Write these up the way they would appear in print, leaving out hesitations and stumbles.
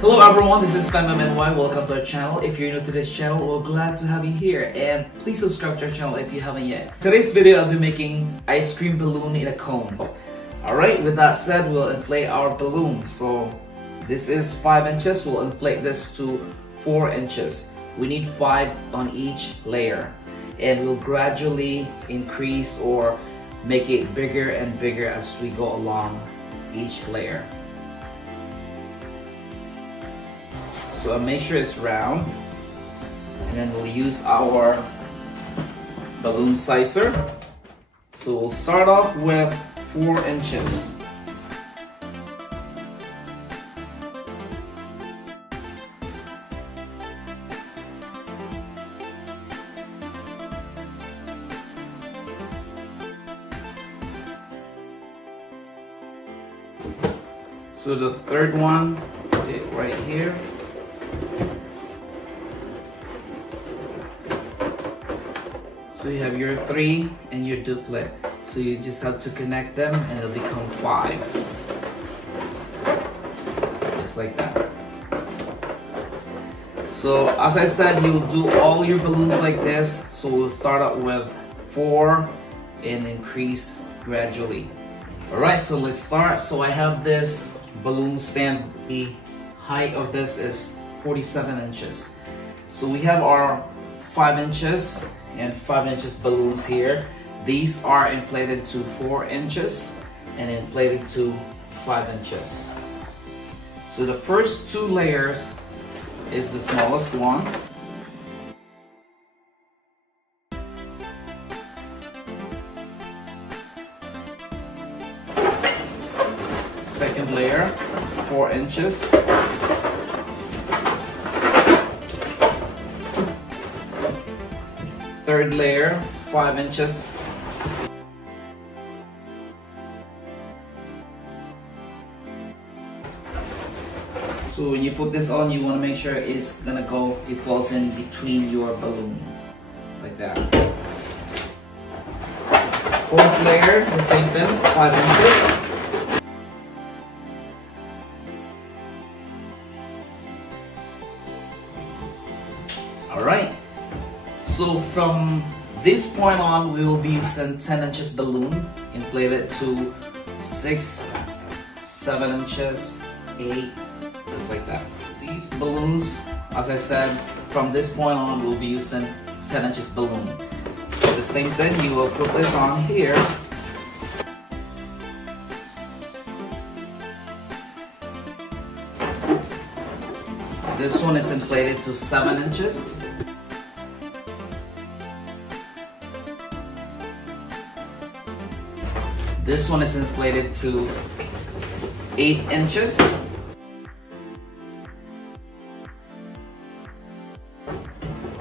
Hello everyone, this is FemMNY. Welcome to our channel. If you're new to this channel, we're glad to have you here, and please subscribe to our channel if you haven't yet. Today's video, I'll be making ice cream balloon in a cone. Alright, with that said, we'll inflate our balloon. So this is 5 inches. We'll inflate this to 4 inches. We need 5 on each layer, and we'll gradually increase or make it bigger and bigger as we go along each layer. So make sure it's round, and then we'll use our balloon sizer. So we'll start off with 4 inches. So the third one, put it right here. So you have your 3 and your duplet. So you just have to connect them and it'll become 5. Just like that. So as I said, you'll do all your balloons like this. So we'll start out with 4 and increase gradually. Alright, so let's start. So I have this balloon stand. The height of this is 47 inches. So we have our 5 inches and 5 inches balloons here. These are inflated to 4 inches and inflated to 5 inches. So the first 2 layers is the smallest one. Second layer, 4 inches. Third layer, 5 inches. So when you put this on, you want to make sure it falls in between your balloon, like that. Fourth layer, the same thing, 5 inches. Alright, so from this point on, we will be using 10 inches balloon, inflated to 6, 7 inches, 8, just like that. These balloons, as I said, from this point on, we'll be using 10 inches balloon. So the same thing, you will put this on here. This one is inflated to 7 inches. This one is inflated to 8 inches.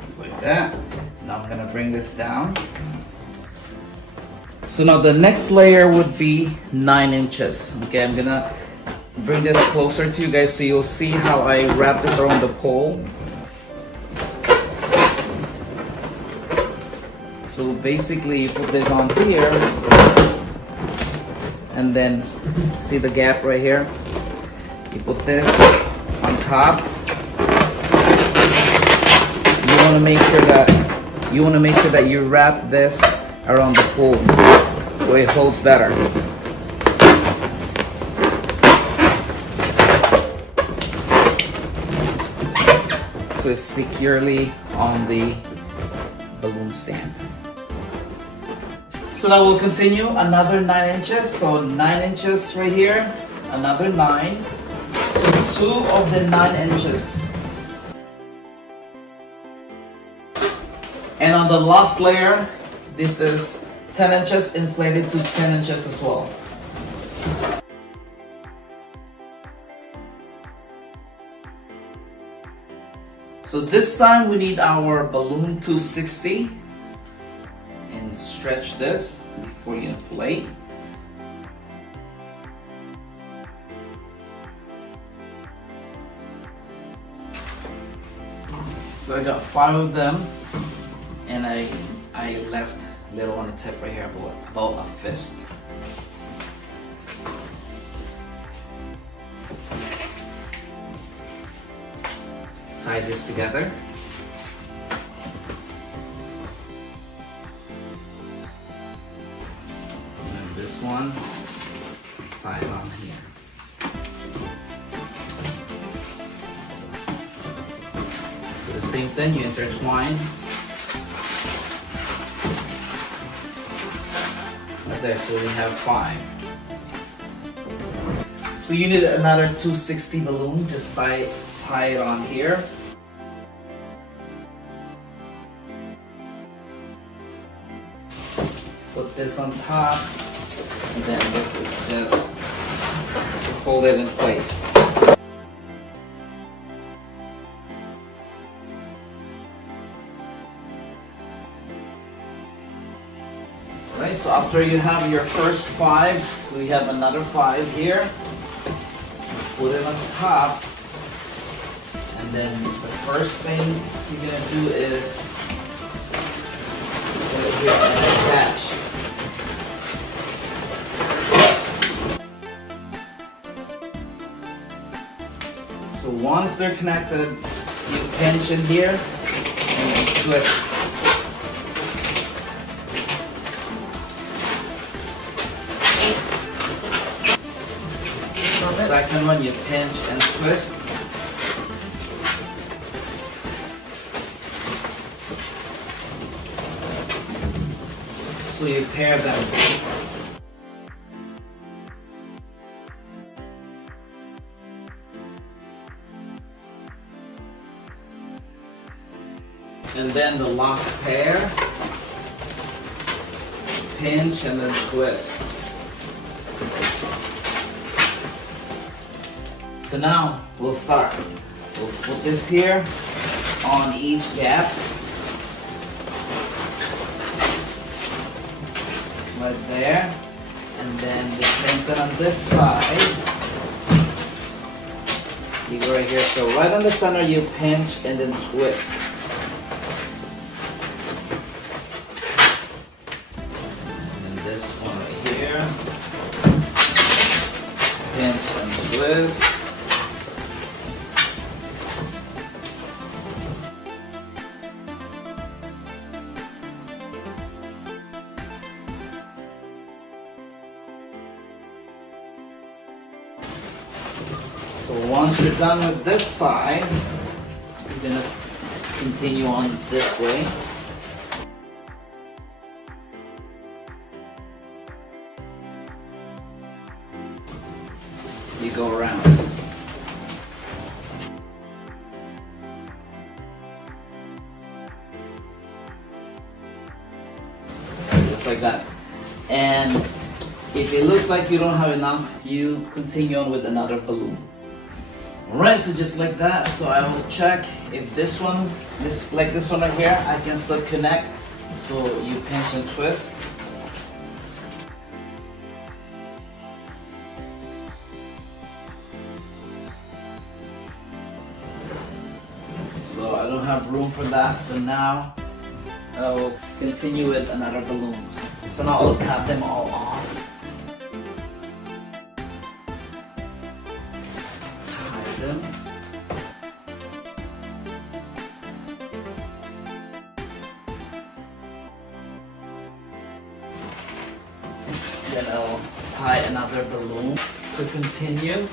Just like that. Now I'm gonna bring this down. So now the next layer would be 9 inches. Okay, I'm gonna bring this closer to you guys so you'll see how I wrap this around the pole. So basically you put this on here, and then see the gap right here? You put this on top. You want to make sure that you wrap this around the pole so it holds better. So it's securely on the balloon stand. So now we'll continue another 9 inches. So 9 inches right here, another 9. So 2 of the 9 inches. And on the last layer, this is 10 inches inflated to 10 inches as well. So this time we need our balloon 260. And stretch this before you inflate. So I got 5 of them, and I left a little on the tip right here, about a fist. tie this together. And this one, tie it on here. So the same thing, you intertwine. Right there, so we have 5. So you need another 260 balloon, just tie it on here. Put this on top, and then this is just hold it in place. Alright, so after you have your first 5, we have another 5 here. Put it on top, and then the first thing you're gonna do is put it here and attach. So once they're connected, you pinch in here and twist. Second one, you pinch and twist. So you pair them. And then the last pair, pinch and then twist. So now we'll start. We'll put this here on each gap. Right there. And then the same thing on this side. You go right here. So right on the center you pinch and then twist. And then this one right here. Pinch and twist. So once you're done with this side, you're gonna continue on this way. You go around. Just like that. And if it looks like you don't have enough, you continue on with another balloon. Alright, so just like that, so I will check if this one, like this one right here, I can still connect. So you pinch and twist. So I don't have room for that, so now I will continue with another balloon. So now I'll cut them all off. Them. Then I'll tie another balloon to continue.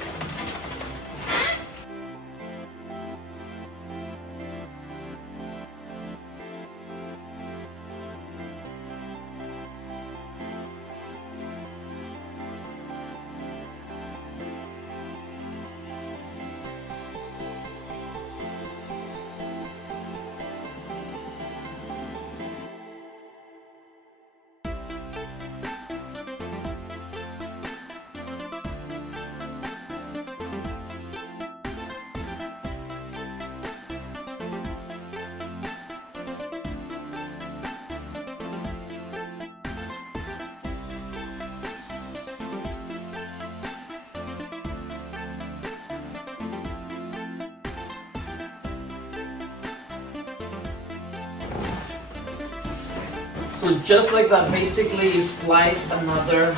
So just like that, basically you splice another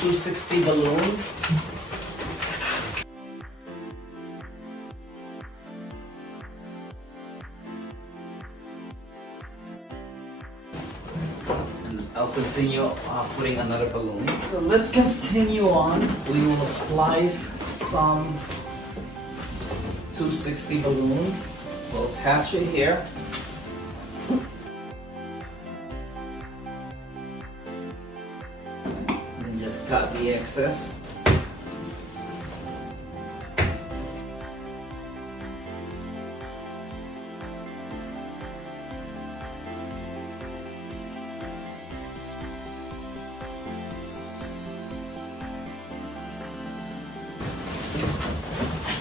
260 balloon. continue putting another balloon. So let's continue on. We will splice some 260 balloon. We'll attach it here. And just cut the excess.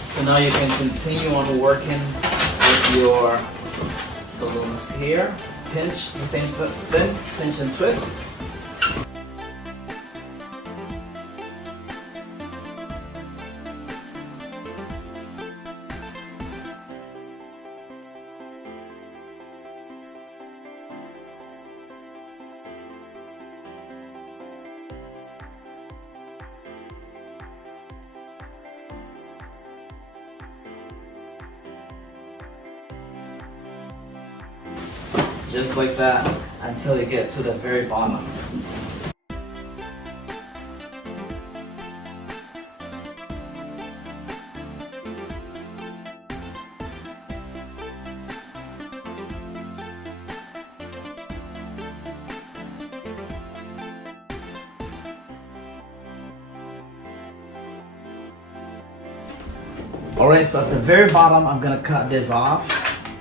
So now you can continue on working with your balloons here. Pinch the same thing, pinch and twist. Just like that until you get to the very bottom. Alright, so at the very bottom I'm gonna cut this off,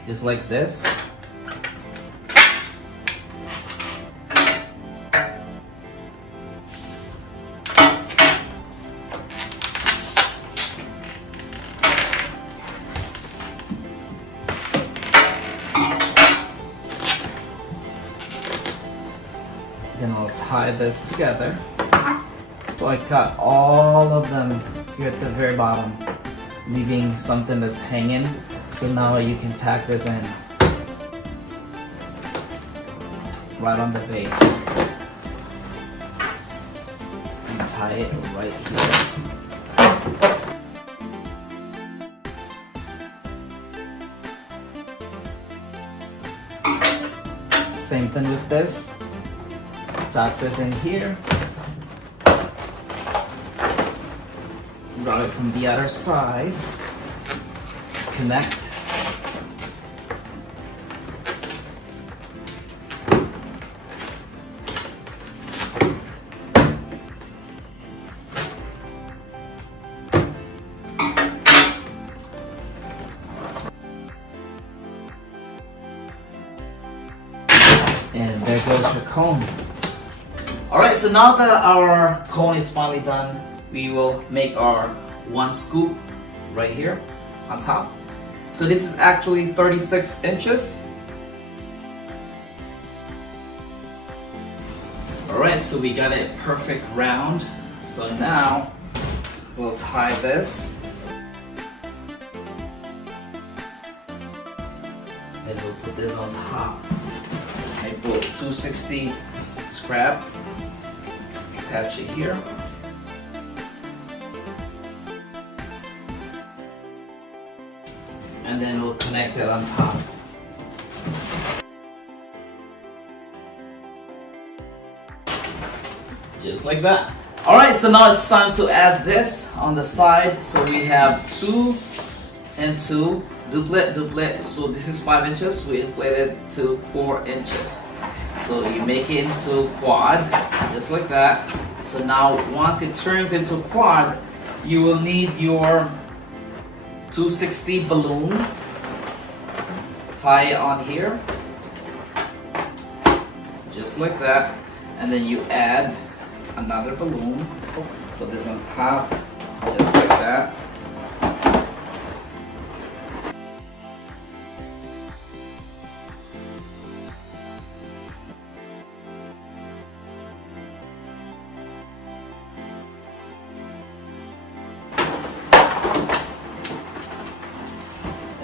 just like this. Then I'll tie this together. So I cut all of them here at the very bottom, leaving something that's hanging. So now you can tack this in right on the base and tie it right here. Same thing with this. Tap this in here. Grab it from the other side. Connect. And there goes your cone. Alright, so now that our cone is finally done, we will make our one scoop right here on top. So this is actually 36 inches. Alright, so we got it perfect round. So now we'll tie this. And we'll put this on top. I put 260 scrap. Attach it here. And then we'll connect it on top. Just like that. Alright, so now it's time to add this on the side. So we have 2 and 2, duplet. So this is 5 inches, we inflated to 4 inches. So you make it into quad, just like that. So now once it turns into quad, you will need your 260 balloon. Tie it on here, just like that. And then you add another balloon. Put this on top, just like that.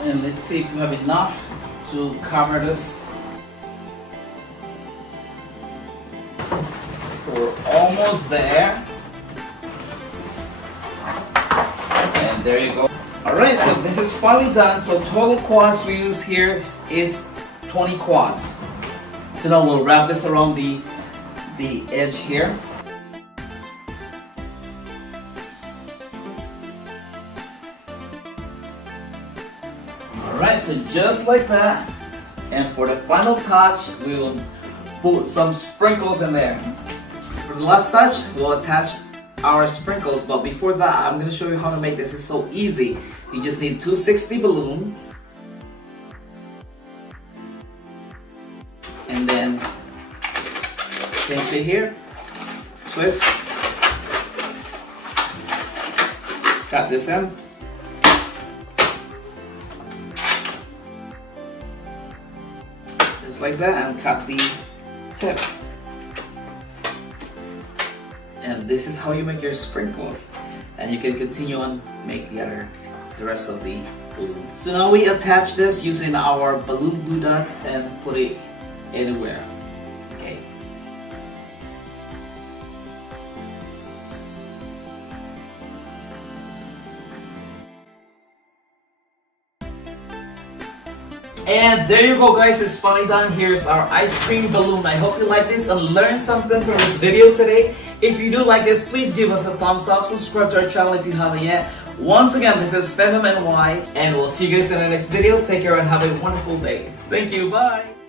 And let's see if you have enough to cover this. So we're almost there. And there you go. Alright, so this is finally done. So total quads we use here is 20 quads. So now we'll wrap this around the the edge here. Alright, so just like that. And for the final touch, we will put some sprinkles in there. For the last touch, we'll attach our sprinkles, but before that, I'm going to show you how to make this. It's so easy. You just need 260 balloon. And then pinch it here, twist, cut this in. Just like that, and cut the tip. And this is how you make your sprinkles. And you can continue on make the rest of the balloon. So now we attach this using our balloon glue dots and put it anywhere. Okay. And there you go, guys, it's finally done. Here's our ice cream balloon. I hope you like this and learned something from this video today. If you do like this, please give us a thumbs up, subscribe to our channel if you haven't yet. Once again, this is FemMNY, and we'll see you guys in the next video. Take care and have a wonderful day. Thank you, bye!